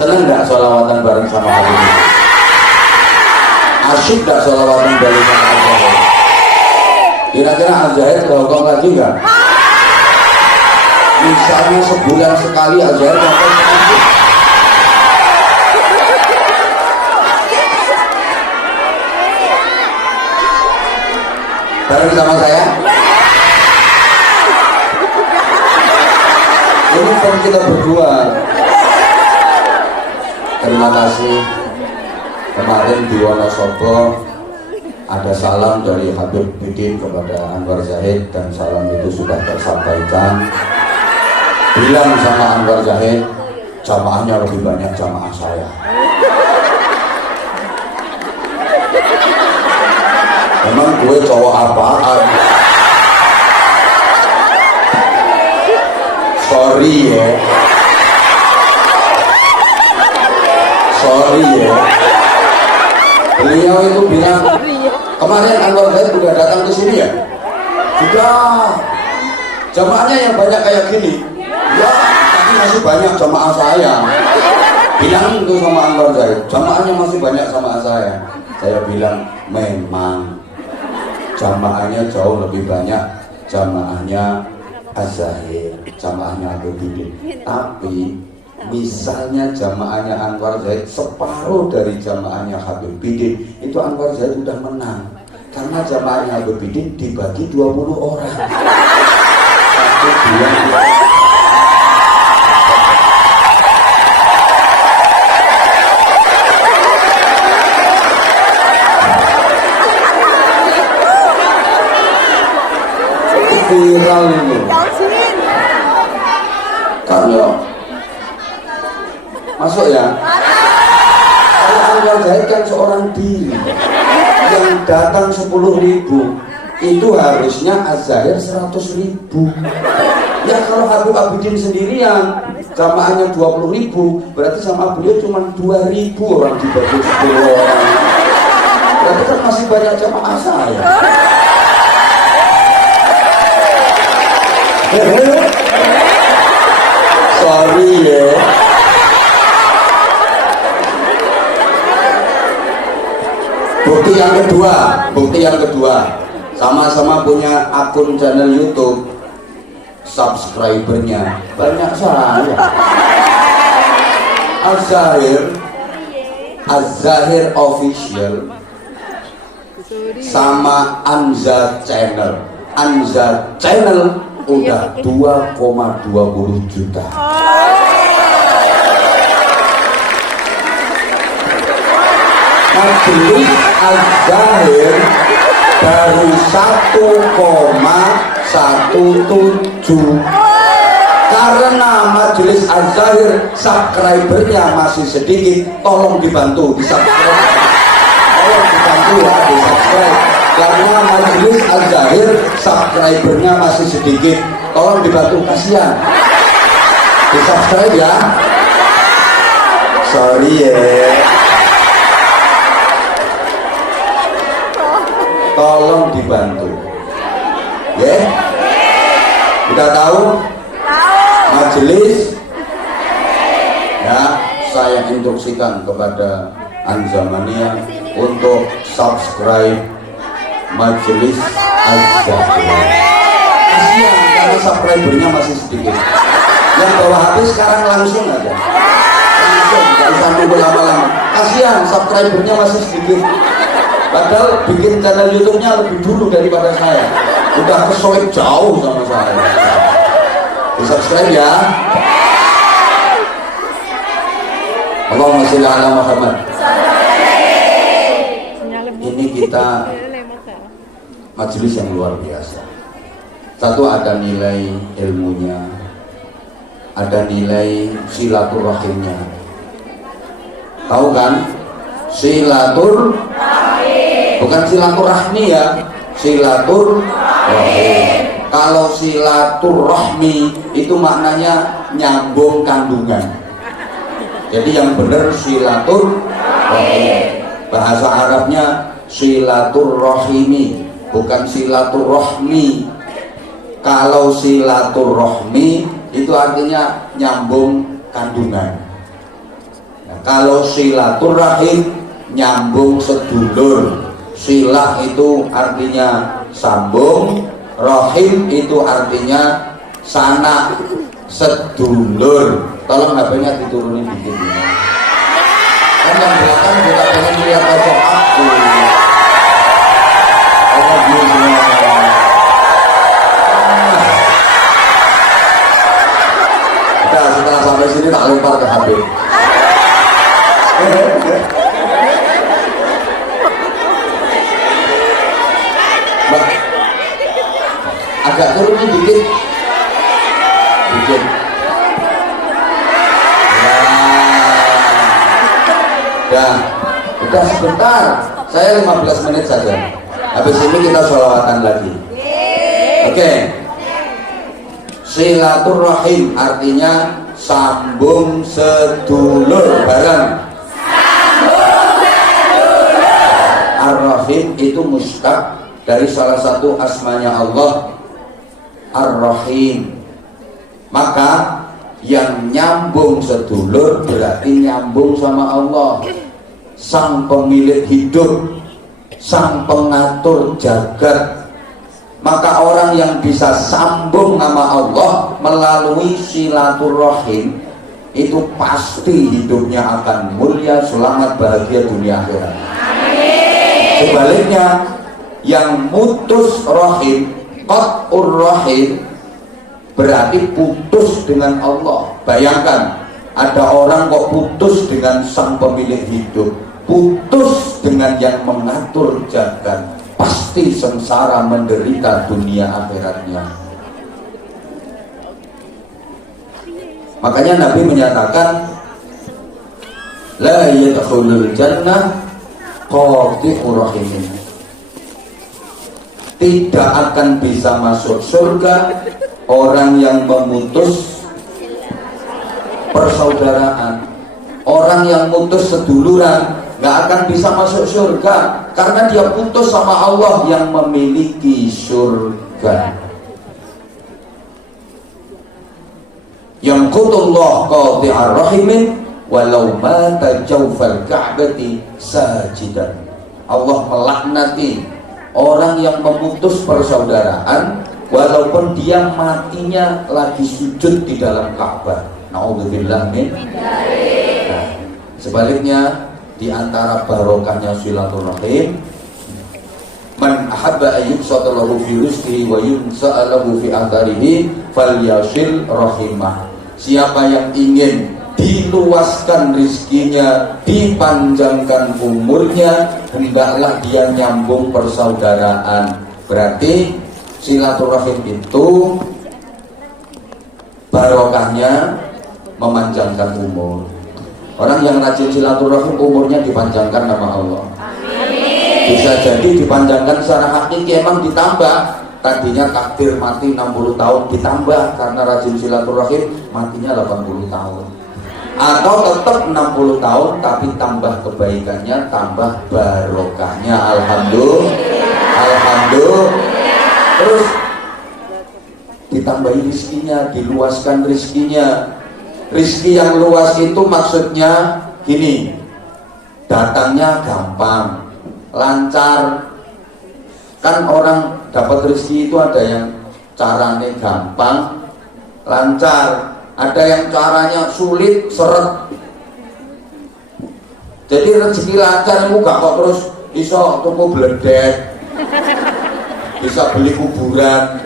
Seneng nggak sholawatan bareng sama Habib? Asyik nggak sholawatan bareng sama Al-Zahir? Kira-kira Al-Zahir kehongkong lagi nggak? Misalnya sebulan sekali Al-Zahir kehongkong lagi. Bareng sama saya? Ini kan kita berdua. Terima kasih. Kemarin di Wonosobo ada salam dari Habib Bidin kepada Anwar Zahid, dan salam itu sudah tersampaikan. Bilang sama Anwar Zahid, jamaahnya lebih banyak jamaah saya. Emang gue cowok apaan? Sorry ya. Sorry ya. Beliau itu bilang, kemarin Anwar Zahid sudah datang ke sini ya? Sudah. Jamaahnya yang banyak kayak gini. Ya, tapi masih banyak jamaah saya. Bilang itu sama Anwar Zahid, jamaahnya masih banyak sama saya. Saya bilang, memang jamaahnya jauh lebih banyak jamaahnya Az-Zahir, jamaahnya Habib Bidin. Tapi misalnya jamaahnya Anwar Zahid separuh dari jamaahnya Habib Bidin, itu Anwar Zahid udah menang. Karena jamaahnya Habib Bidin dibagi 20 orang. Satu bilang viral ini. Karena masuk ya. Kalau Anwar Zahid kan seorang diri yang datang 10.000, itu harusnya Az-Zahir 100.000. Ya kalau Habib Abidin sendirian jamaahnya 20.000, berarti sama beliau cuma 2.000 orang dibagi 10 orang. Berarti kan masih banyak jamaah saya. Sorry ya. Bukti yang kedua, sama-sama punya akun channel YouTube, subscribernya banyak saya. Az-Zahir Official sama Anza Channel. Anza Channel udah 2,20 juta. Majelis Az-Zahir baru 1,17. Karena Majelis Az-Zahir subscribernya masih sedikit, tolong dibantu di subscribe. Tolong dibantu ya di subscribe. Karena Majelis Az-Zahir subscribernya masih sedikit, tolong dibantu, kasihan. Di subscribe ya. Sorry ya. Tolong dibantu. Ya. Udah tahu? Majelis. Ya, saya instruksikan kepada Anzamania untuk subscribe Majelis Az-Zahir. Kasihan karena subscribernya masih sedikit. Yang bawa HP sekarang langsung aja. Langsung, gak usah nunggu lama-lama. Kasihan subscribernya masih sedikit. Padahal bikin channel YouTube-nya lebih dulu daripada saya. Udah kesoik jauh sama saya. Di subscribe ya. Allahumma sholli ala Muhammad. Ini kita majelis yang luar biasa. Satu, ada nilai ilmunya, ada nilai silaturahimnya. Tahu kan? Silaturahim, bukan silaturahmi ya, silaturahim. Kalau silaturahmi itu maknanya nyambung kandungan. Jadi yang benar silaturahim. Bahasa Arabnya silaturahimi, bukan silaturahmi. Kalau silaturahmi itu artinya nyambung kandungan. Nah, kalau silaturahim nyambung sedulur. Silah itu artinya sambung, rahim itu artinya sanak sedulur. Tolong HP-nya diturunin dikit ini. Kan yang belakang kita pengen lihat wajah aku. Udah, setelah sampai sini tak lempar ke HP. Agak turunin dikit. Dikit. Ya. Udah sebentar. Saya 15 menit saja. Habis ini kita sholawatan lagi. Oke. Silaturahim artinya sambung sedulur bareng. Ar-Rahim itu mustaq dari salah satu asmanya Allah, Ar-Rahim. Maka yang nyambung sedulur berarti nyambung sama Allah, sang pemilik hidup, sang pengatur jagat. Maka orang yang bisa sambung nama Allah melalui silaturahim itu pasti hidupnya akan mulia, selamat, bahagia dunia akhirat. Sebaliknya yang mutus rahim, qat'ur rahim, berarti putus dengan Allah. Bayangkan ada orang kok putus dengan sang pemilik hidup, putus dengan yang mengatur jagat, pasti sengsara menderita dunia akhiratnya. Makanya Nabi menyatakan la yadkhulul jannah qati'ur rahimin, tidak akan bisa masuk surga orang yang memutus persaudaraan. Orang yang mutus seduluran nggak akan bisa masuk surga karena dia putus sama Allah yang memiliki surga. Yamqutullah qati'ar rahimin walau mata jawfal ka'bati sajidan. Allah melaknati orang yang memutus persaudaraan walaupun dia matinya lagi sujud di dalam Ka'bah. Na'udzubillah min. Nah, sebaliknya di antara barokahnya silaturahim, man ahabba ayyubsata lahu fi rizqihi wa yunsa'a lahu fi atharihi falyasil rahimah. Siapa yang ingin diluaskan rizkinya, dipanjangkan umurnya, hendaklah dia nyambung persaudaraan. Berarti silaturahim itu barokahnya memanjangkan umur. Orang yang rajin silaturahim umurnya dipanjangkan nama Allah. Bisa jadi dipanjangkan secara hakiki, emang ditambah. Tadinya takdir mati 60 tahun ditambah karena rajin silaturahim matinya 80 tahun. Atau tetap 60 tahun tapi tambah kebaikannya, tambah barokahnya. Alhamdulillah. Alhamdulillah. Terus ditambahi rizkinya, diluaskan rizkinya. Rizki yang luas itu maksudnya gini, datangnya gampang, lancar. Kan orang dapat rezeki itu ada yang caranya gampang, lancar, ada yang caranya sulit, seret. Jadi rezeki lancar itu gak kok terus bisa tuku bledek, bisa beli kuburan,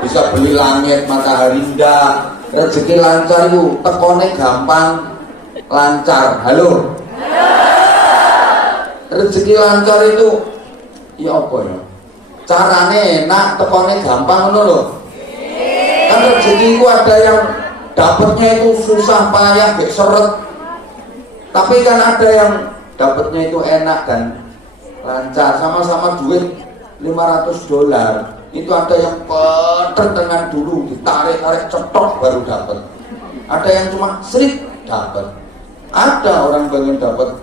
bisa beli langit, matahari, ndak. Rezeki lancar itu tekone gampang, lancar. Halo? Rezeki lancar itu ya apa ya? Carane enak, tekone gampang ngono lho. Kan rezeki itu ada yang dapatnya itu susah payah, gak seret. Tapi kan ada yang dapatnya itu enak dan lancar, sama-sama duit $500. Itu ada yang pertengahan dulu, ditarik-tarik cetok baru dapat. Ada yang cuma srit dapat. Ada orang pengen dapat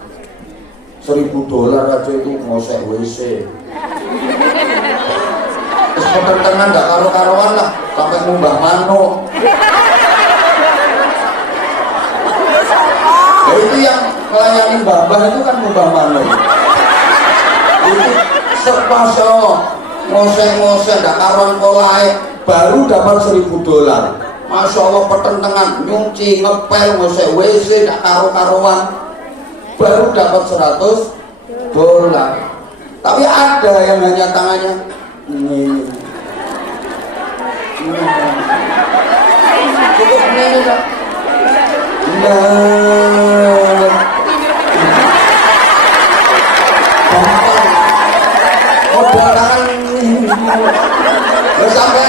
$1.000 aja itu ngosek WC. Terus pertengahan gak karo-karoan lah, sampai ngumbah manuk. Ya itu yang Mbah itu kan Mbah Mano. Itu Masya Allah, ngoseng-ngoseng gak karuan polahe, baru dapat $1.000. Masya Allah, pertentangan nyuci, ngepel, ngosek WC gak karu-karuan, baru dapat $100. Tapi ada yang hanya tangannya ini. Cukup ini lah. Oh, tangan sampai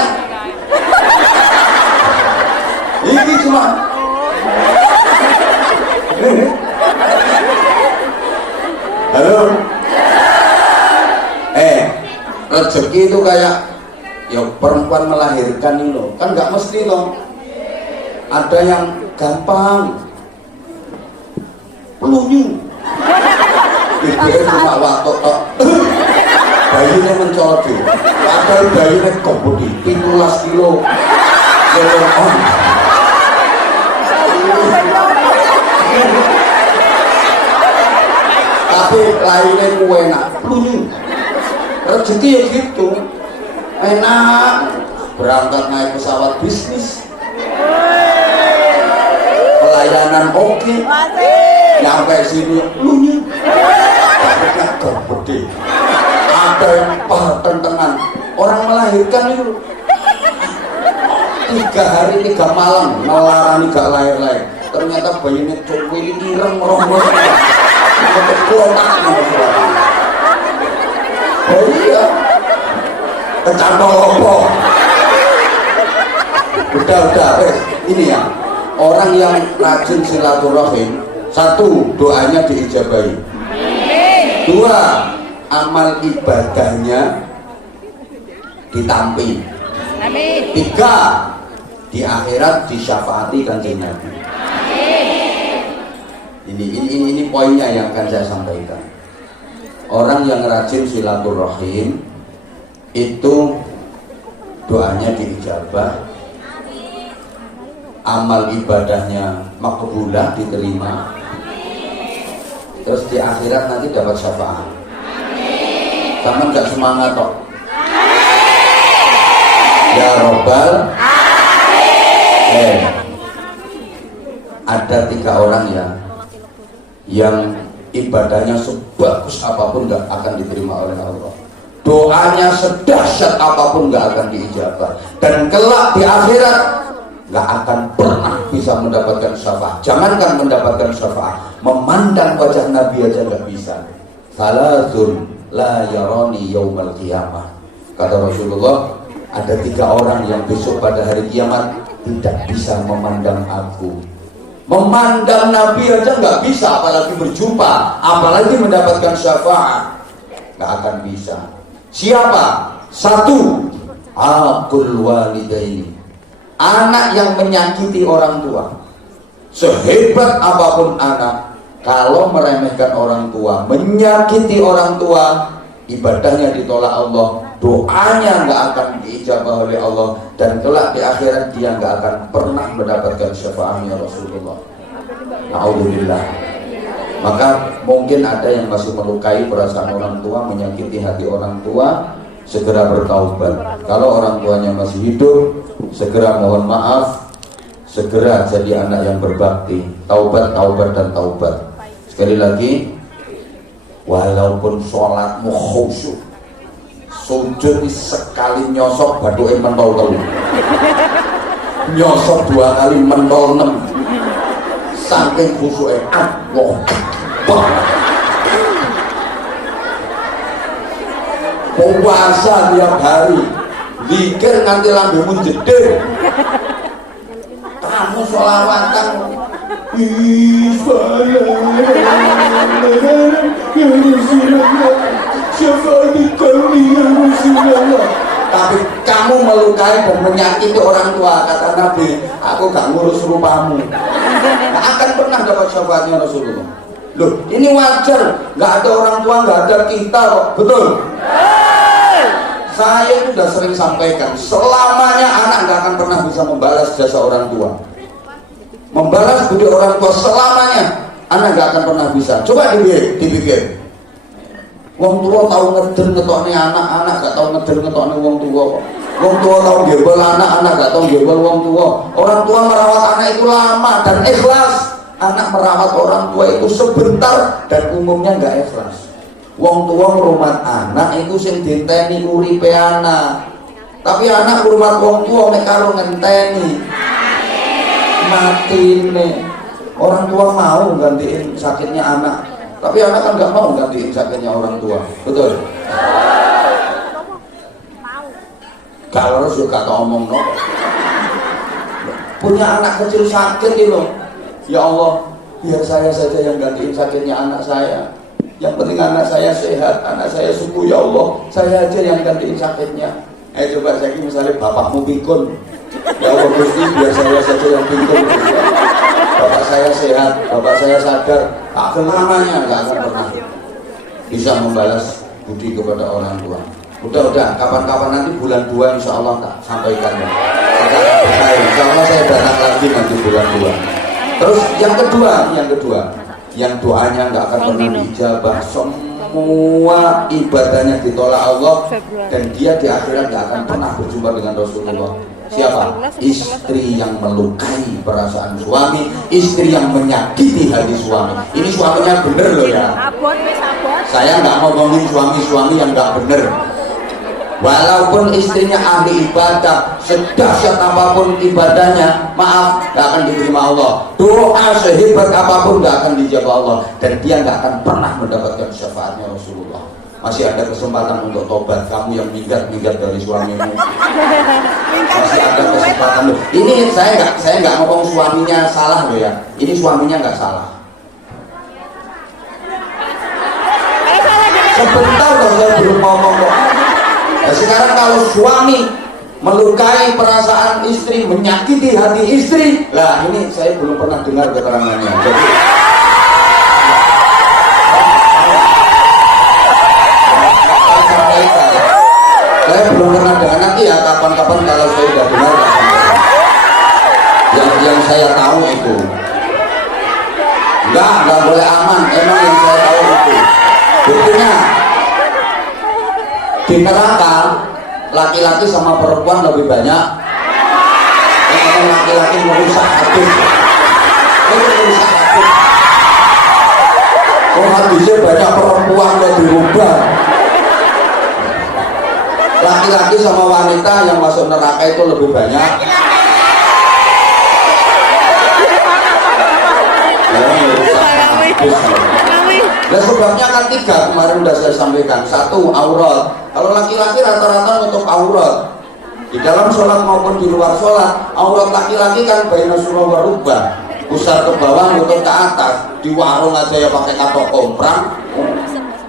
ini cuma halo rezeki itu kayak ya perempuan melahirkan ini loh, kan nggak mesti loh, ada yang gampang pelunyu itu cuma waktu tok bayinya mencolok, ada bayinya kompodi 17 kilo tapi lainnya enak pelunyu. Rezeki ya gitu, enak berangkat naik pesawat bisnis, pelayanan oke, nyampe sini lunyu, dapetnya gede, ada yang pertentangan, orang melahirkan itu 3 hari 3 malam melarani gak lahir-lahir, ternyata bayinya cukup ireng merong-merong, kelotak oh iya kecantol apa udah ini ya, orang yang rajin silaturahim, 1 doanya diijabahi, 2 amal ibadahnya ditampi, 3 di akhirat disyafaati kanjeng Nabi. Ini poinnya yang akan saya sampaikan. Orang yang rajin silaturahim itu doanya diijabah, amal ibadahnya makbulah, diterima, terus di akhirat nanti dapat syafaat. Sama nggak semangat kok? Ya Robbal. Ada 3 orang yang ibadahnya sebagus apapun nggak akan diterima oleh Allah, doanya sedahsyat apapun nggak akan diijabah, dan kelak di akhirat nggak akan pernah bisa mendapatkan syafaat. Jangankan mendapatkan syafaat, memandang wajah Nabi aja nggak bisa. Salasun la yarani yaumal qiyamah, kata Rasulullah, ada 3 orang yang besok pada hari kiamat tidak bisa memandang aku. Memandang Nabi aja nggak bisa, apalagi berjumpa, apalagi mendapatkan syafaat, nggak akan bisa. Siapa? 1, aqul walidaini, anak yang menyakiti orang tua. Sehebat apapun anak, kalau meremehkan orang tua, menyakiti orang tua, ibadahnya ditolak Allah, doanya nggak akan diijabah oleh Allah, dan kelak di akhirat dia nggak akan pernah mendapatkan syafaatnya Rasulullah. Na'udzubillah. Maka mungkin ada yang masih melukai perasaan orang tua, menyakiti hati orang tua, segera bertaubat. Kalau orang tuanya masih hidup, segera mohon maaf, segera jadi anak yang berbakti. Taubat, taubat, dan taubat. Sekali lagi, walaupun sholatmu khusyuk, sujud sekali nyosok baduke mentol telu, nyosok 2 kali mentol 6, saking khusyuke Allah. Puasa tiap hari, zikir nganti lambemu jedhe, kamu sholawatan tapi kamu melukai dan menyakiti orang tua, kata Nabi, aku gak ngurus rupamu, gak akan pernah dapat syafaatnya Rasulullah. Loh, ini wajar, gak ada orang tua, gak ada kita kok, betul? Saya sudah sering sampaikan, selamanya anak gak akan pernah bisa membalas jasa orang tua, membalas budi orang tua selamanya. anak gak akan pernah bisa. Coba dipikir. Wong tua tahu ngeder ngetokne anak gak tahu ngeder ngetokne wong tua. Wong tua tahu gebel anak gak tahu gebel wong tua. Orang tua merawat anak itu lama dan ikhlas. Anak merawat orang tua itu sebentar dan umumnya gak ikhlas. Wong tua ngrumat anak itu sing diteni uripe anak. Tapi anak ngrumat wong tua mek karo ngenteni matine. Orang tua mau gantiin sakitnya anak, tapi anak kan nggak mau gantiin sakitnya orang tua, betul? Kalau harus juga ngomong no. Punya anak kecil sakit gitu, ya Allah, biar saya saja yang gantiin sakitnya anak saya. Yang penting anak saya sehat, anak saya sembuh, ya Allah, saya aja yang gantiin sakitnya. Coba saya misalnya bapakmu pikun, ya Allah Gusti, biar saya saja yang pikun. Bapak saya sehat, bapak saya sadar, tak namanya nggak akan pernah bisa membalas budi kepada orang tua. Udah, kapan-kapan nanti bulan 2 insya Allah tak sampaikan. Insya Allah saya datang lagi nanti bulan 2. Terus yang kedua, yang doanya nggak akan pernah dijabah, semua ibadahnya ditolak Allah, dan dia di akhirat nggak akan pernah berjumpa dengan Rasulullah. Siapa? Istri yang melukai perasaan suami, istri yang menyakiti hati suami. Ini suaminya bener loh ya. Saya nggak mau ngomongin suami-suami yang nggak bener. Walaupun istrinya ahli ibadah, sedahsyat apapun ibadahnya, maaf, nggak akan diterima Allah. Doa sehebat apapun nggak akan dijawab Allah, dan dia nggak akan pernah mendapatkan syafaatnya Rasulullah. Masih ada kesempatan untuk tobat, kamu yang minggat dari suamimu. Masih ada kesempatan loh. Ini saya nggak ngomong suaminya salah loh ya. Ini suaminya nggak salah. Sebentar loh saya belum ngomong kok. Nah, sekarang kalau suami melukai perasaan istri, menyakiti hati istri, lah ini saya belum pernah dengar keterangannya. Jadi, saya belum pernah dengar, nanti ya kapan-kapan kalau saya sudah dengar yang saya tahu itu nggak boleh aman, emang yang saya tahu itu buktinya di neraka laki-laki sama perempuan lebih banyak. Yang laki-laki merusak hadis, merusak hadis. Oh hadisnya banyak, perempuan yang dirubah. Laki-laki sama wanita yang masuk neraka itu lebih banyak. Dan sebabnya kan 3 kemarin sudah saya sampaikan. 1, aurat. Kalau laki-laki rata-rata nutup aurat di dalam sholat maupun di luar sholat. Aurat laki-laki kan baina surah wa rubah, pusar ke bawah nutup ke atas. Di warung aja ya pakai katok komprang,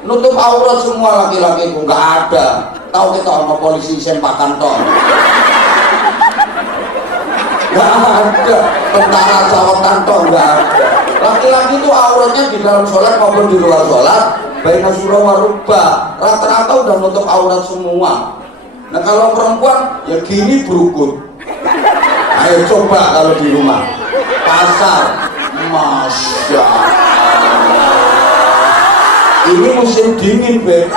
nutup aurat semua laki-laki itu nggak ada. Tahu kita sama polisi sempakan toh, nggak ada. Tentara sawatan toh nggak ada. Laki-laki itu auratnya di dalam sholat maupun di luar sholat baina surah wa rubah, rata-rata udah nutup aurat semua. Nah kalau perempuan ya gini berukut. Ayo coba kalau di rumah pasar, masya Allah. Ini musim dingin Beb,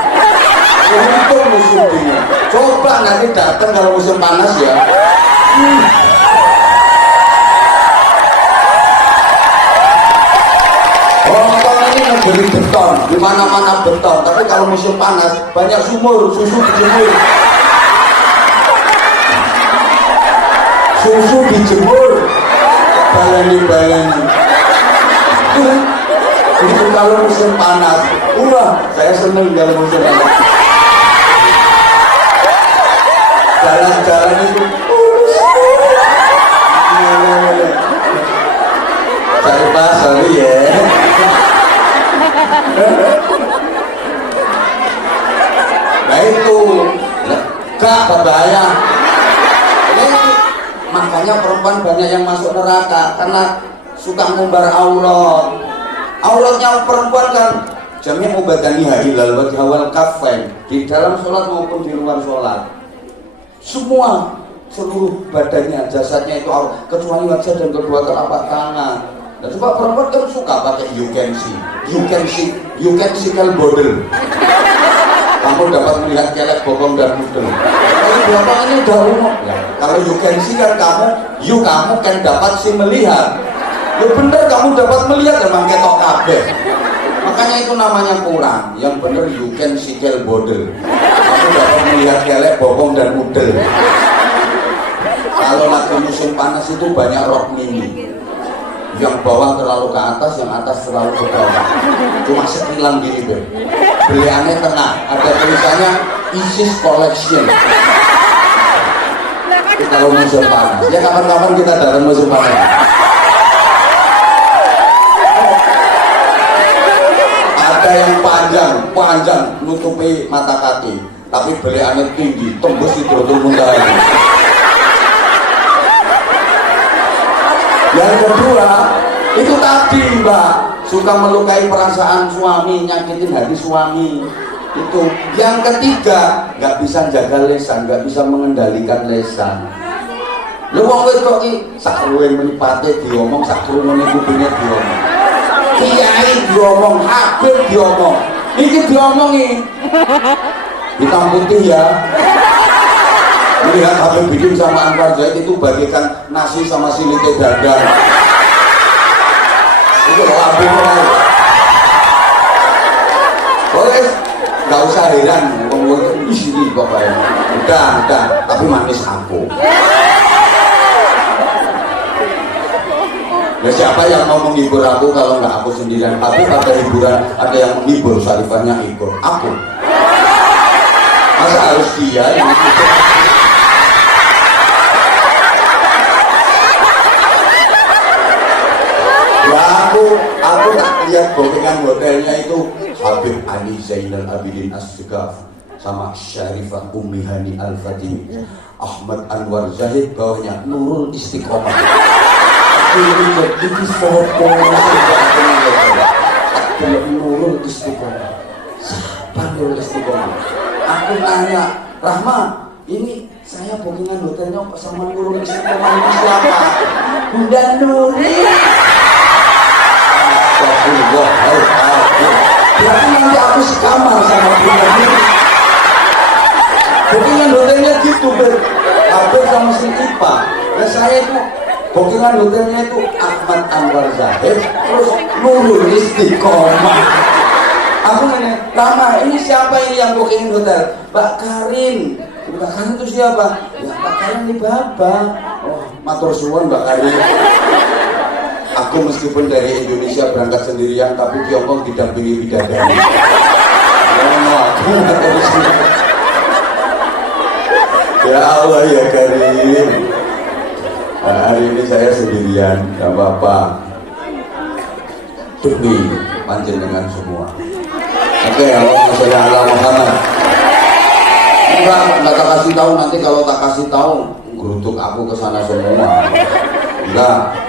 untuk musim dingin. Coba nanti datang kalau musim panas ya. Ini negeri beton, di mana-mana beton. Tapi kalau musim panas banyak sumur, susu dijemur. Susu dijemur, baleni. Itu kalau musim panas. Saya seneng kalau musim panas. Jalan-jalan itu cari pasar ya. Nah itu gak berbahaya. Makanya perempuan banyak yang masuk neraka karena suka ngumbar aurat. Auratnya perempuan kan jamnya mubadaniha ilal wajha wal kaffain, di dalam sholat maupun di luar sholat. Semua seluruh badannya, jasadnya itu aurat kecuali wajah dan kedua telapak tangan. Nah, coba perempuan kan suka pakai you can see model. Kamu dapat melihat kelek, bokong dan mudel. Kalau belakangan ini udah umum ya. Kalau you can see kan kamu kan dapat si melihat. Ya bener kamu dapat melihat emang ketok kabeh. Makanya itu namanya kurang. Yang bener you can see model. Kamu dapat melihat kelek, bokong dan mudel. Kalau lagi musim panas itu banyak rok mini. Yang bawah terlalu ke atas, yang atas terlalu ke bawah. Cuma sekilan gini deh. Beliannya tengah, ada tulisannya Isis Collection. Itu kalau musim panas. Ya kapan-kapan kita datang musim panas. Ada yang panjang nutupi mata kaki, tapi beliannya tinggi, tembus hidrotul muntaha. Yang kedua, itu tadi Mbak, suka melukai perasaan suami, nyakitin hati suami. Itu. Yang ketiga, nggak bisa jaga lesan, nggak bisa mengendalikan lesan. Lu wong wedok iki sak ruwe mripate diomong, sak krungune kupinge diomong. Kiai diomong, Habib diomong. Iki diomongi. Hitam putih ya. Melihat Habib bikin sama Anwar Zaid itu bagikan nasi sama silite dadar. Itu loh Habib. Boleh, nggak usah heran, ngomong itu sini pokoknya. Udah, tapi manis aku. Ya siapa yang mau menghibur aku kalau nggak aku sendirian? Tapi pada hiburan ada yang menghibur, Sarifahnya ikut aku. Masa harus dia yang aku tak lihat bookingan hotelnya itu Habib Ali Zainal Abidin As-Segaf sama Syarifah Ummi Hani Al-Fatimi, Ahmad Anwar Zahid, bawahnya Nurul Istiqomah. Ini sopo Nurul Istiqomah. Siapa Nurul Istiqomah? Aku nanya, Rahma, ini saya bookingan hotelnya sama Nurul Istiqomah itu siapa? Bunda Nuri. Berarti nanti aku sekamar sama Bunda Nuri. Bookingan hotelnya gitu Habib sama si Ipa. Nah saya itu bookingan hotelnya itu Ahmad Anwar Zahid, terus Nurul Istiqomah. Aku nanya, Rama, ini siapa ini yang bookingin hotel? Mbak Karin. Mbak Karin itu siapa? Ya Mbak Karin ini Bapak. Oh, matur suwun Mbak Karin. Aku meskipun dari Indonesia berangkat sendirian, tapi Tiongkok didampingi bidadari. Ya Allah ya Karim. Nah, hari ini saya sendirian, gak apa-apa. Demi panjenengan semua. Oke, Allahumma sholli ala Muhammad. Enggak tak kasih tahu, nanti kalau tak kasih tahu gerutuk aku ke sana semua. Enggak.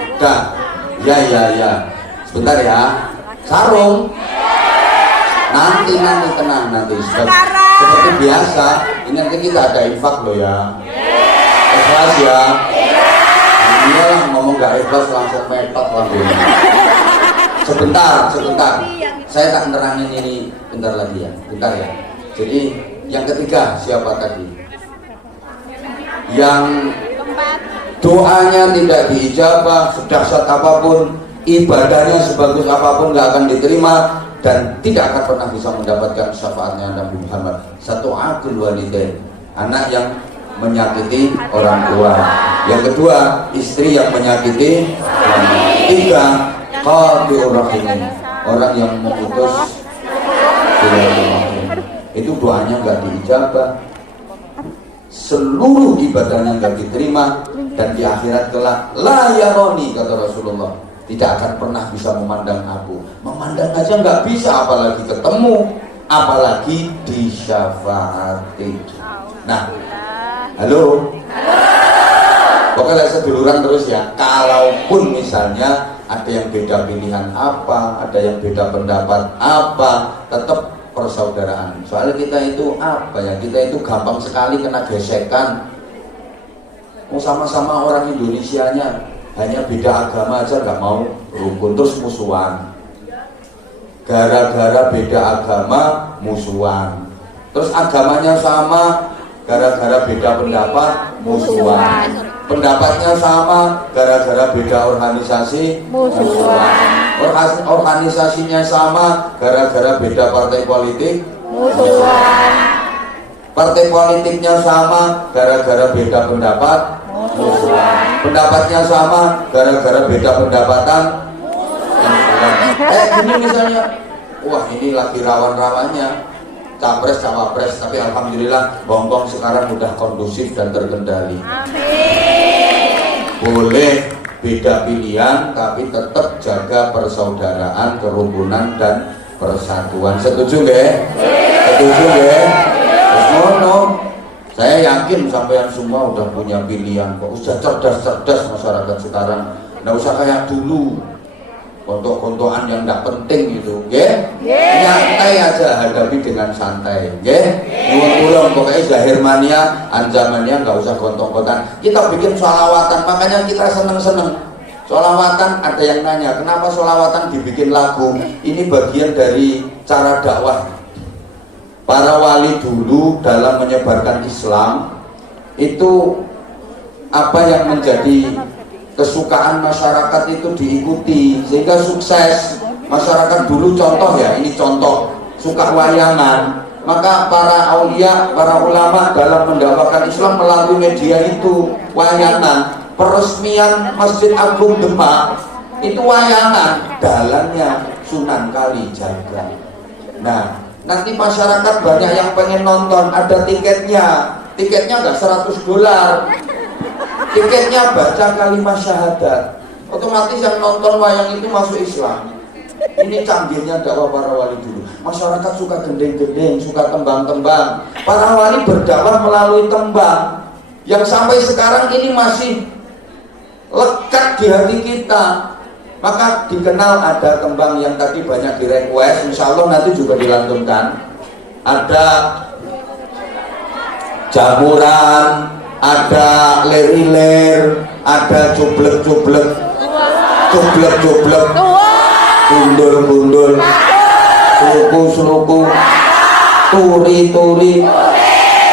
Ya. Sebentar ya. Sarung. Nanti tenang nanti. Seperti biasa, ini nanti kita ada infak loh ya. Ikhlas ya. Iya, ngomong gak ikhlas langsung metot langsung. Sebentar. Saya tak nerangin ini bentar lagi ya. Bentar ya. Jadi yang ketiga siapa tadi? Yang doanya tidak diijabah, sedahsyat apapun, ibadahnya sebagus apapun gak akan diterima dan tidak akan pernah bisa mendapatkan syafaatnya Nabi Muhammad. Satu akul walidain, anak yang menyakiti orang tua. Yang kedua, istri yang menyakiti orang tua. Tiga, qati'ur rahimin, orang yang memutus silaturahim. Itu doanya nggak diijabah, seluruh ibadahnya nggak diterima, dan di akhirat kelak la yaroni, kata Rasulullah, tidak akan pernah bisa memandang aku. Memandang aja nggak bisa, apalagi ketemu, apalagi disyafaati. Nah, halo. Pokoknya seduluran terus ya. Kalaupun misalnya ada yang beda pilihan apa, ada yang beda pendapat apa, tetap persaudaraan. Soalnya kita itu apa ya? Kita itu gampang sekali kena gesekan. Mau sama-sama orang Indonesianya hanya beda agama aja nggak mau rukun, terus musuhan. Gara-gara beda agama musuhan, terus agamanya sama, gara-gara beda pendapat musuhan, pendapatnya sama, gara-gara beda organisasi musuhan, organisasinya sama, gara-gara beda partai politik musuhan, partai politiknya sama, gara-gara beda pendapat musuhan, pendapatnya sama, gara-gara beda pendapatan gini misalnya, wah ini lagi rawan-rawannya capres cawapres, tapi alhamdulillah Bongbong sekarang udah kondusif dan terkendali. Amin. Boleh beda pilihan tapi tetap jaga persaudaraan, kerukunan dan persatuan. Setuju nggak? Setuju nggak? No. Saya yakin sampean semua udah punya pilihan kok, udah cerdas masyarakat sekarang, nggak usah kayak dulu kontok-kontokan yang tidak penting gitu, nyantai aja, hadapi dengan santai, pulang pokoknya zahir mania, anjamannya nggak usah kontok-kontokan. Kita bikin sholawatan, makanya kita seneng-seneng. Sholawatan, ada yang nanya, kenapa sholawatan dibikin lagu? Ini bagian dari cara dakwah. Para wali dulu dalam menyebarkan Islam itu apa yang menjadi kesukaan masyarakat itu diikuti sehingga sukses. Masyarakat dulu contoh ya, ini contoh, suka wayangan, maka para aulia, para ulama dalam mendakwakan Islam melalui media itu wayangan. Peresmian Masjid Agung Demak itu wayangan, dalamnya Sunan Kalijaga. Nah, nanti masyarakat banyak yang pengen nonton, ada tiketnya nggak $100, tiketnya baca kalimat syahadat, otomatis yang nonton wayang itu masuk Islam. Ini canggihnya dakwah para wali dulu. Masyarakat suka gendeng-gendeng, suka tembang-tembang. Para wali berdakwah melalui tembang yang sampai sekarang ini masih lekat di hati kita. Maka dikenal ada tembang yang tadi banyak di request, insya Allah nanti juga dilantunkan. Ada jamuran, ada ler-ler, ada cublek-cublek, gundul-gundul, seluku-seluku, turi-turi,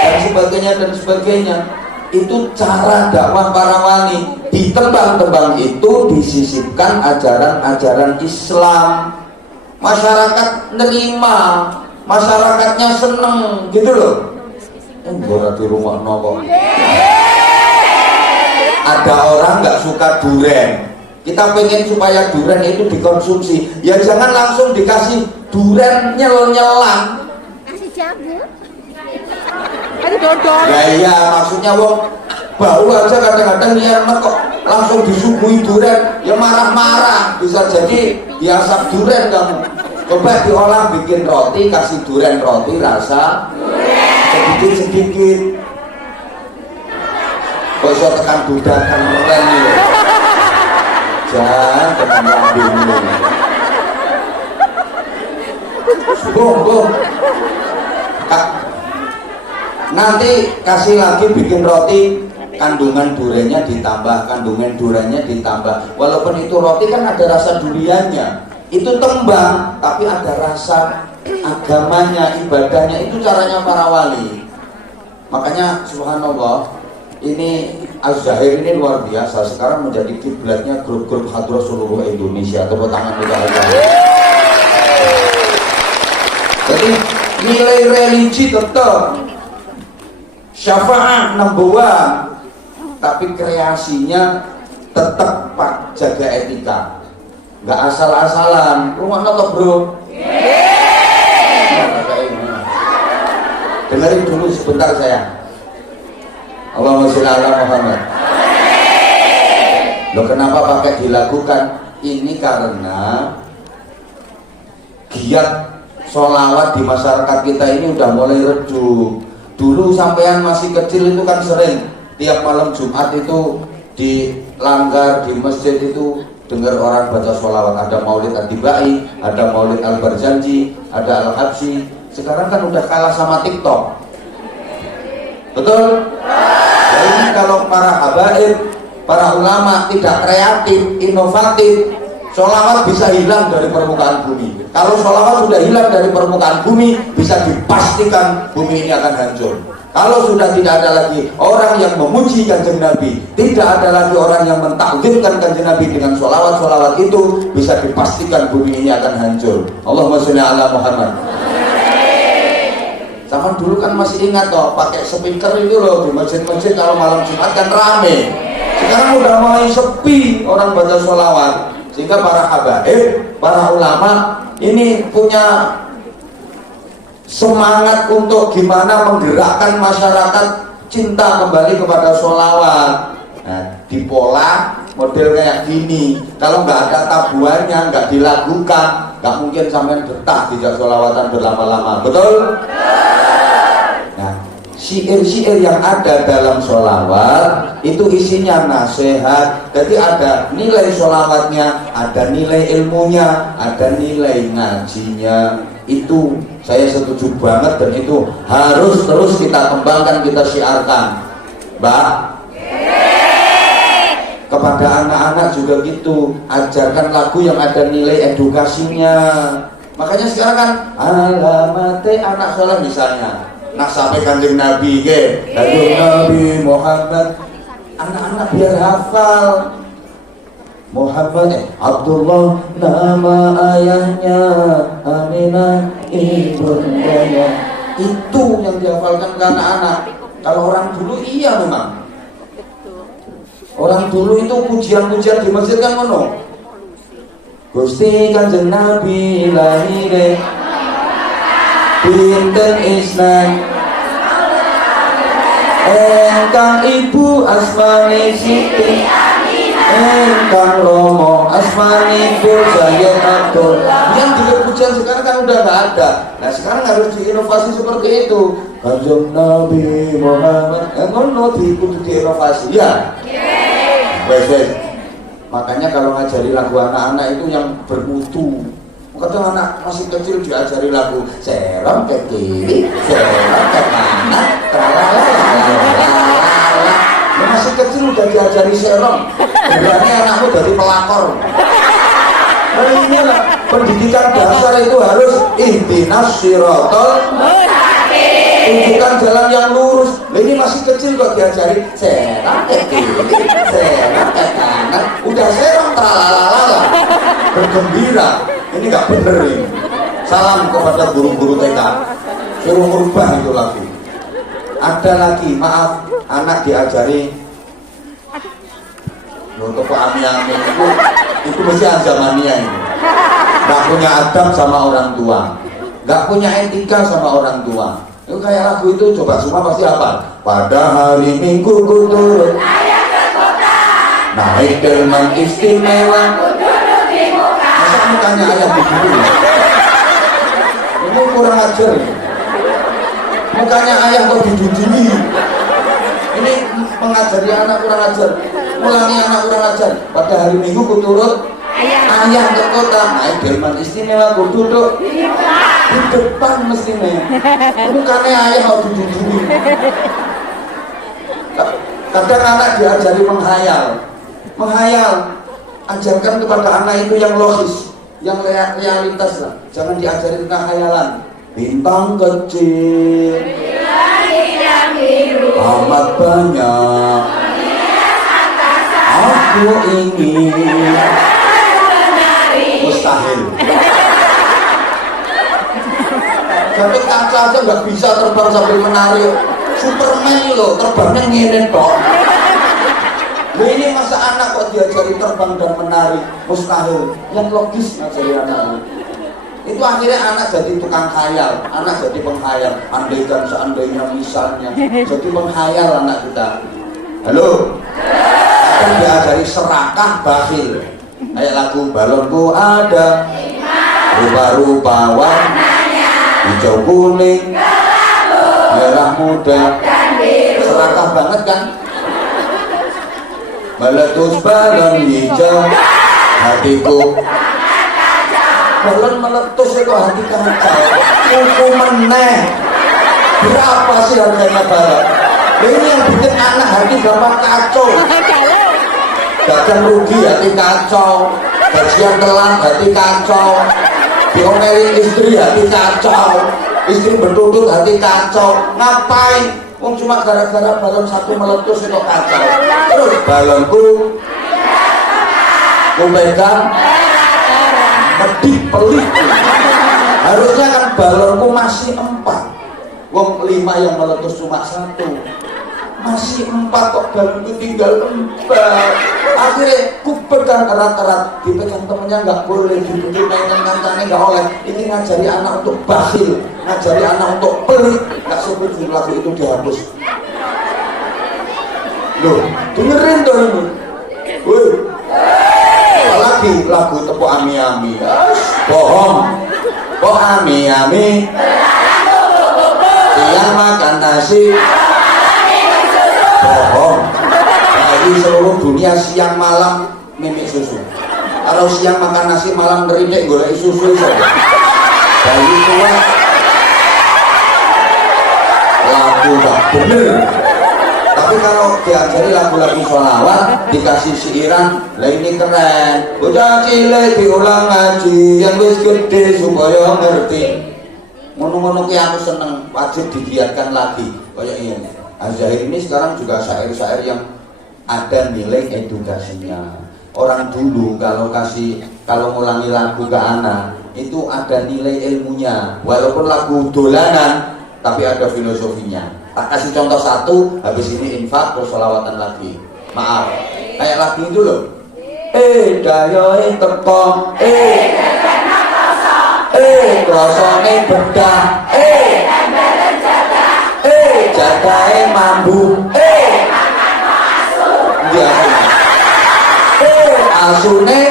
dan sebagainya. Itu cara dakwah para wali. Di tembang-tembang itu disisipkan ajaran-ajaran Islam. Masyarakat nerima, masyarakatnya seneng, gitu loh. Berarti rumah nongol. Ada orang nggak suka duren, kita pengen supaya duren itu dikonsumsi, ya jangan langsung dikasih duren nyel-nyelan, kasih jamu, ada dodol. Ya iya, maksudnya wong bau aja kadang-kadang dia kok langsung disuguhi duren, ya marah-marah, bisa jadi diasap duren kamu. Coba diolah bikin roti, kasih duren roti rasa sedikit-sedikit. Kok iso tekan dudakan keren nih. Jangan tekan lambungmu. Bung. Nanti kasih lagi bikin roti, kandungan durennya ditambah. Walaupun itu roti kan ada rasa duriannya. Itu tembang, tapi ada rasa agamanya, ibadahnya. Itu caranya para wali. Makanya subhanallah, ini Az-Zahir ini luar biasa. Sekarang menjadi kiblatnya grup-grup hadrah seluruh Indonesia. Tepuk tangan untuk Az-Zahir. Jadi nilai religi tetap, syafaat number 1, tapi kreasinya tetap pak jaga etika. Nggak asal-asalan. Rumah nonton bro. Dengerin dulu sebentar saya. Allahumma sholli ala Muhammad. Loh, kenapa pakai dilakukan? Ini karena giat sholawat di masyarakat kita ini udah mulai redup. Dulu sampean masih kecil itu kan sering tiap malam Jumat itu di langgar, di masjid itu dengar orang baca sholawat. Ada Maulid Ad-Dibai, ada Maulid Al-Barjanji, ada Al-Habsyi. Sekarang kan udah kalah sama TikTok. Betul? Nah, ini kalau para habaib para ulama tidak kreatif, inovatif, sholawat bisa hilang dari permukaan bumi. Kalau sholawat sudah hilang dari permukaan bumi, bisa dipastikan bumi ini akan hancur. Kalau sudah tidak ada lagi orang yang memuji Kanjeng Nabi, tidak ada lagi orang yang mentakdirkan Kanjeng Nabi dengan sholawat-sholawat itu, bisa dipastikan bumi ini akan hancur. Allahumma sholli ala Muhammad. Zaman dulu kan masih ingat toh, pakai speaker itu loh di masjid-masjid kalau malam Jumat kan rame. Sekarang udah mulai sepi orang baca sholawat, sehingga para habaib, para ulama ini punya semangat untuk gimana menggerakkan masyarakat cinta kembali kepada sholawat. Nah, di pola model kayak gini, kalau nggak ada tabuannya, nggak dilakukan, nggak mungkin sampai betah tidak sholawatan berlama-lama, betul? Nah, syair-syair yang ada dalam sholawat itu isinya nasihat, jadi ada nilai sholawatnya, ada nilai ilmunya, ada nilai ngajinya. Itu saya setuju banget dan itu harus terus kita kembangkan, kita syiarkan, Mbak. Kepada anak-anak juga gitu, ajarkan lagu yang ada nilai edukasinya. Makanya sekarang kan alamate anak soleh misalnya, nah sampai Kanjeng Nabi ke Kanjeng Nabi Muhammad, anak-anak biar hafal Muhammad, Abdullah nama ayahnya, Aminah ibundanya. Itu yang dihafalkan ke anak-anak. Kalau orang dulu iya memang. Orang dulu itu pujian-pujian di masjid kan ngono. Gusti Kanjeng Nabi lahir dinten Isnan, engkang ibu asmane Siti, engkang romo asmani Sayyid Abdul. Yang juga pujian sekarang kan udah nggak ada. Nah sekarang harus diinovasi seperti itu. Kanjeng Nabi Muhammad, ngono kudu diinovasi ya. Wes. Makanya kalau ngajari lagu anak-anak itu yang bermutu. Kadang anak masih kecil diajari lagu serong ke kiri, serong ke kanan, masih kecil udah diajari serong. Berarti anakmu dari pelakor. Nah inilah pendidikan dasar itu harus ihdinas sirotol mustaqim, tunjukkan jalan yang lurus. Nah, ini masih kecil kok diajari serong ke kiri, serong ke kanan, udah serong tralalala, bergembira. Ini nggak bener ini. Salam kepada guru-guru TK, suruh merubah itu lagi. Ada lagi, maaf, anak diajari untuk ami-ami itu mesti azamania ini. Gak punya adab sama orang tua, gak punya etika sama orang tua. Itu kayak lagu itu, coba semua pasti apa? Pada hari Minggu ku turun naik delman istimewa, masa mukanya ayah begitu? Ini kurang ajar. Mukanya ayah kok didudui. Ini mengajari anak kurang ajar, ulangi anak kurang ajar. Pada hari Minggu ku turut ayah ke kota, naik delman istimewa, ku duduk di depan mestinya. Mukanya ayah kok didudui. Kadang anak diajari menghayal. Ajarkan kepada anak itu yang logis, yang realitas lah. Jangan diajari tentang khayalan. Bintang kecil amat banyak, aku ingin mustahil. Tapi kaca aja nggak bisa terbang sambil menari. Superman loh, terbangnya ngene tok. Ini masa anak kok diajari terbang dan menari? Mustahil. Yang logis ngajari anak. Itu akhirnya anak jadi tukang khayal, anak jadi penghayal. Andaikan seandainya misalnya, jadi penghayal anak kita. Halo? Akan diajari serakah bakhil. Kayak lagu balonku ada rupa-rupa warnanya, hijau kuning, merah muda, serakah banget kan? Meletus balon hijau, hatiku balon meletus itu hati kacau. Hukuman meneh. Berapa sih harganya balon? Ini yang bikin anak hati gampang kacau. dagang rugi hati kacau, gajian telat hati kacau, diomelin istri hati kacau, istri bertutur hati kacau. Ngapain? Wong cuma gara-gara balon satu meletus itu kacau. Terus balonku pegang medit pelit. Harusnya kan balonku masih 4. Wong 5 yang meletus cuma 1. Masih 4 kok balonku tinggal 4. Akhirnya ku pegang erat-erat, dipegang temennya nggak boleh, dibujuk mainan kancangnya nggak oleh. Ini ngajari anak untuk bakhil, ngajari anak untuk pelit. Nggak setuju lagu itu dihapus. Loh, dengerin tuh ini. Woi, apalagi lagu tepuk ami-ami. Bohong, kok ami-ami. Siang makan nasi. Bohong. Jadi seluruh dunia siang malam mimik susu. Kalau siang makan nasi, malam ngeritik golek susu itu. Bayi tua lagu tak bener. Tapi kalau diajari lagu-lagu sholawat, dikasih siiran, lah ini keren. Bocah cilik diulang ngaji, yang wis gede supaya ngerti. Ngono-ngono ki aku seneng, wajib digiatkan lagi. Kayak ini. Az-Zahir ini sekarang juga syair-syair yang ada nilai edukasinya. Orang dulu kalau ngulangi lagu ke anak itu ada nilai ilmunya. Walaupun lagu dolanan tapi ada filosofinya. Tak kasih contoh satu, habis ini infak terus sholawatan lagi. Maaf, kayak lagu itu loh. Dayoe teko, krasane bedah, jagae mambu, asune,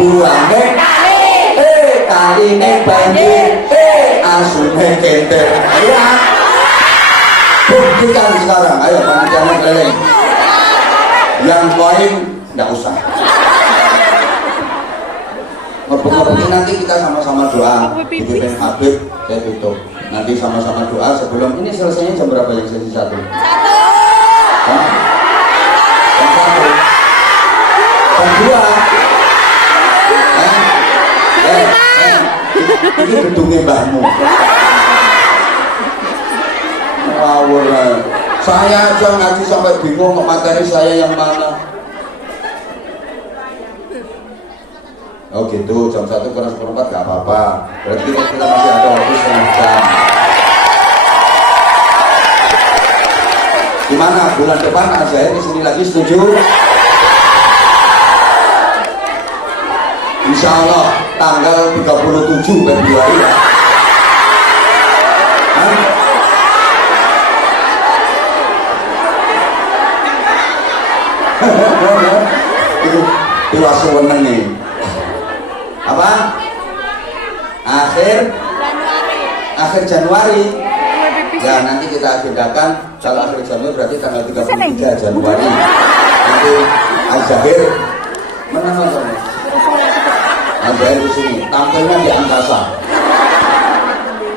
buange, kaline banjir, asune kenter. Ya, buktikan sekarang. Ayo panitia keliling. Yang poin nggak usah. Ngebuk-ngebukin nanti kita sama-sama doa. Di BPM Habib saya tutup. Nanti sama-sama doa sebelum ini selesainya jam berapa yang sesi 1? 1. Jam 1. Jam 2. Ini gedungnya mbahmu. Ngawur. Saya aja ngaji sampai bingung materi saya yang mana. Oh gitu, jam 1 kurang 1/4 gak apa-apa. Berarti kita masih ada waktu setengah jam. Gimana? Bulan depan Az-Zahir kesini lagi, setuju? Insya Allah tanggal 37 Februari. Itu wasu weneng nih. Apa? Akhir Januari. Ya nanti kita agendakan kalau akhir Januari berarti tanggal 33 Januari. Nanti Az-Zahir mana nontonnya? Az-Zahir di sini tampilnya di angkasa.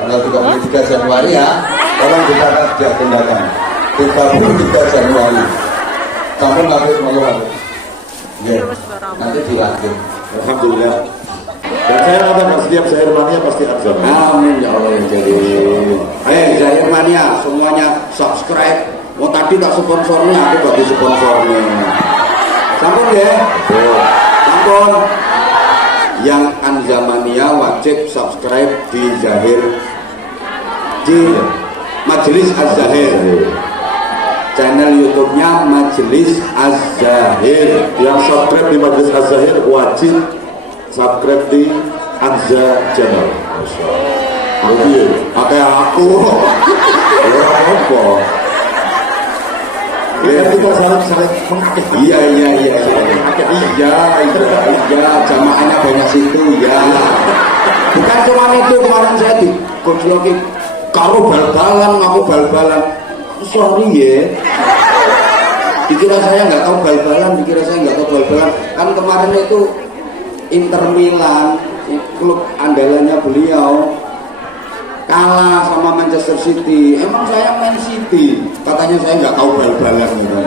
Tanggal 33 Januari ya. Tolong kita diagendakan. 33 Januari. Kamu ngabis malu-malu. Ya, nanti dilanjut. Alhamdulillah. Dan saya nonton setiap Zahir Mania pasti absen. Amin ya Allah yang jadi. Zahir Mania semuanya subscribe. Mau tadi tak sponsornya, aku bagi sponsornya. Sampun ya? Sampun. Yang Anzamania wajib subscribe di Zahir di Majelis Az-Zahir. Channel YouTube-nya Majelis Az-Zahir. Yang subscribe di Majelis Az-Zahir wajib subscribe di Anza Channel. Oke, pakai aku. Apa? Ya kita syarat Iya, jamaahnya banyak situ ya. Bukan cuma itu, kemarin saya di Gojloki karo bal-balan, ngaku bal-balan. Sorry ya. Dikira saya nggak tahu bal-balan. Kan kemarin itu Inter Milan, klub andalannya beliau, kalah sama Manchester City. Emang saya Man City, katanya saya nggak tahu bal-balan gitu.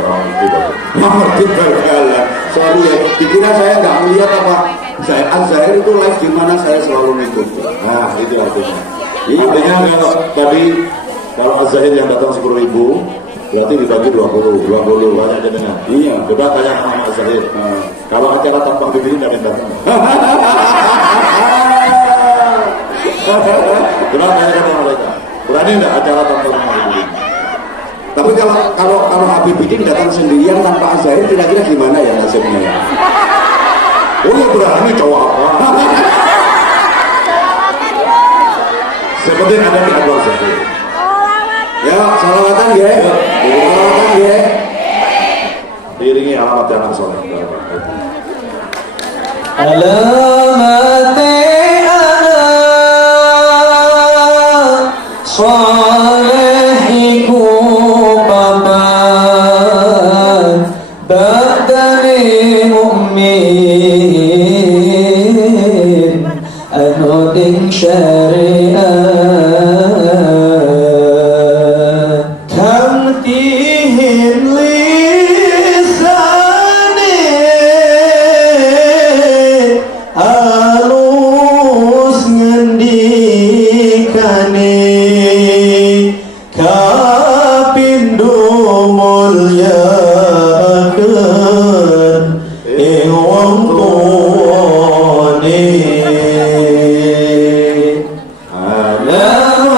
Ngerti bal-balan. Sorry ya, dikira saya nggak melihat apa. Saya Al-Zahir itu live di mana saya selalu ngikut. Nah, itu artinya. Artinya kalau tadi kalau Al-Zahir yang datang 10.000, berarti dibagi 20 banyak dengar. Iya, coba tanya sama Al-Zahir. Kalau acara tanpa begini tidak ada datang. Coba tanya sama mereka. Berani nggak acara tanpa begini? Tapi kalau Habib bikin datang sendirian tanpa Al-Zahir, kira-kira gimana ya nasibnya? Oh ya berani cowok apa? Seperti ada di Anwar Zahir. Ya, salawatan ya. Salawatan ya. Diiringi alamat anak soleh. Alamat anak solehiku paman badani mu'min anuding syariah tamtihin lisani alus ngendikani kapindo mulyakeun ing wong tuane. Alam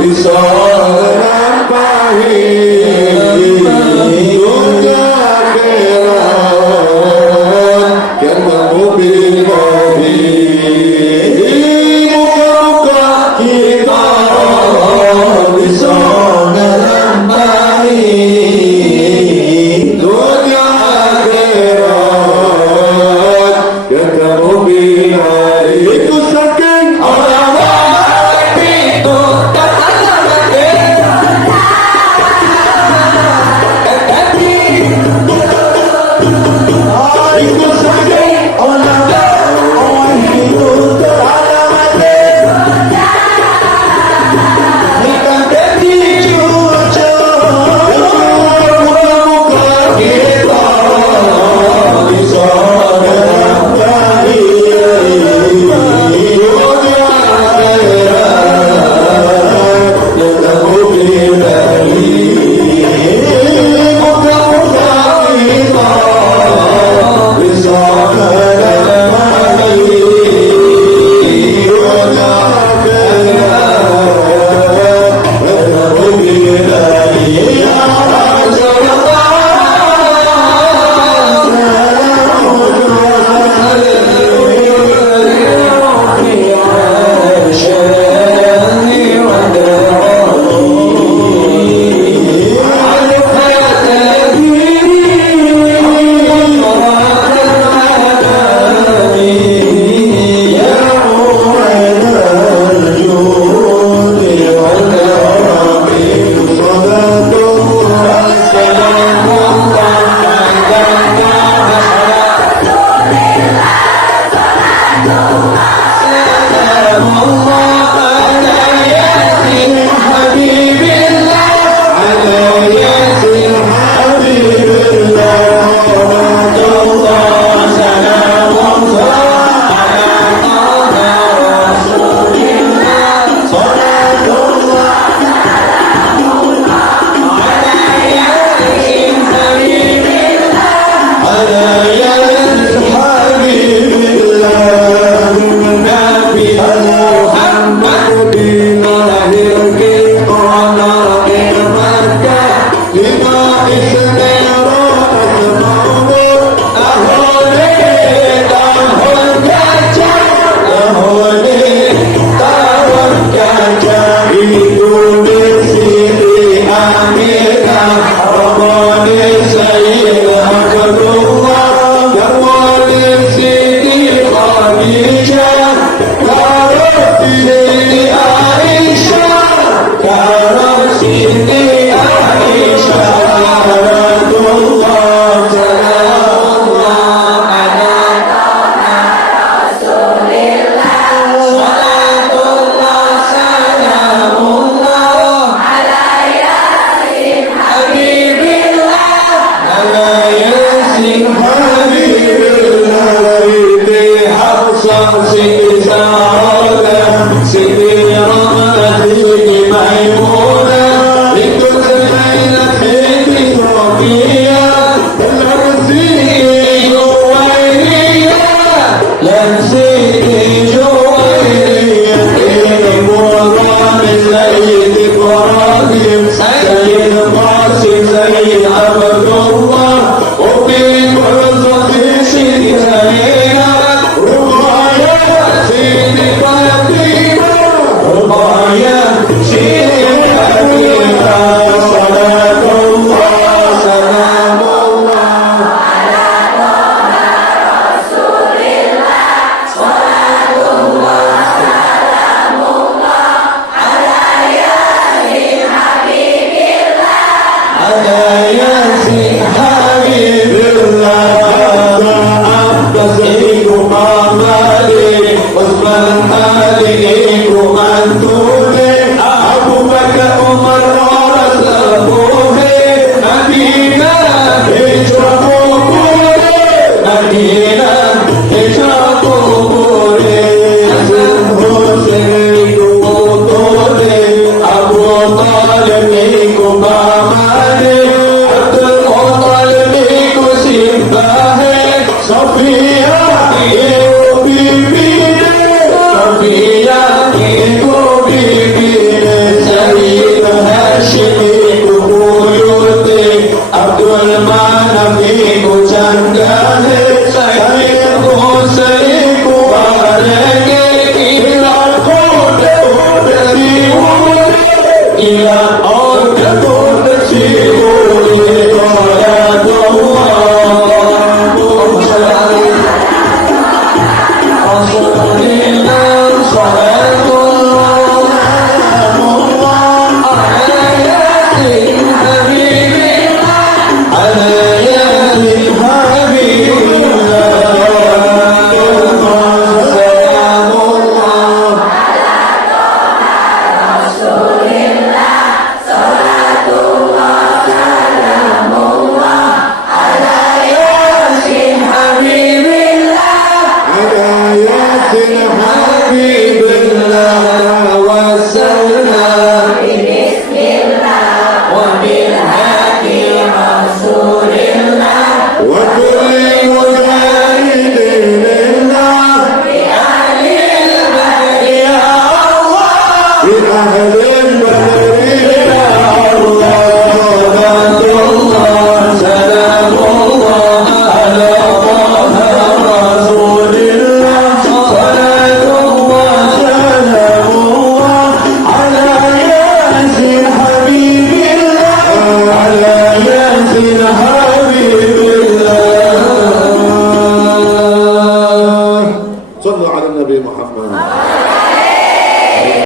bisa melampaui dunia akhirat yang mengopi-ngopi. Muka-muka kita bisa melampaui dunia akhirat yang mengopi-ngopi. Itu saking orang-orang itu tak ada lagi. Itu saking orang-orang itu tak ada lagi. Bukan jadi jujur. Muka-muka kita bisa melampaui dunia akhirat yang mengopi-ngopi. Muka-muka kita bisa melampaui dunia akhirat yang mengopi-ngopi. Ya Oh,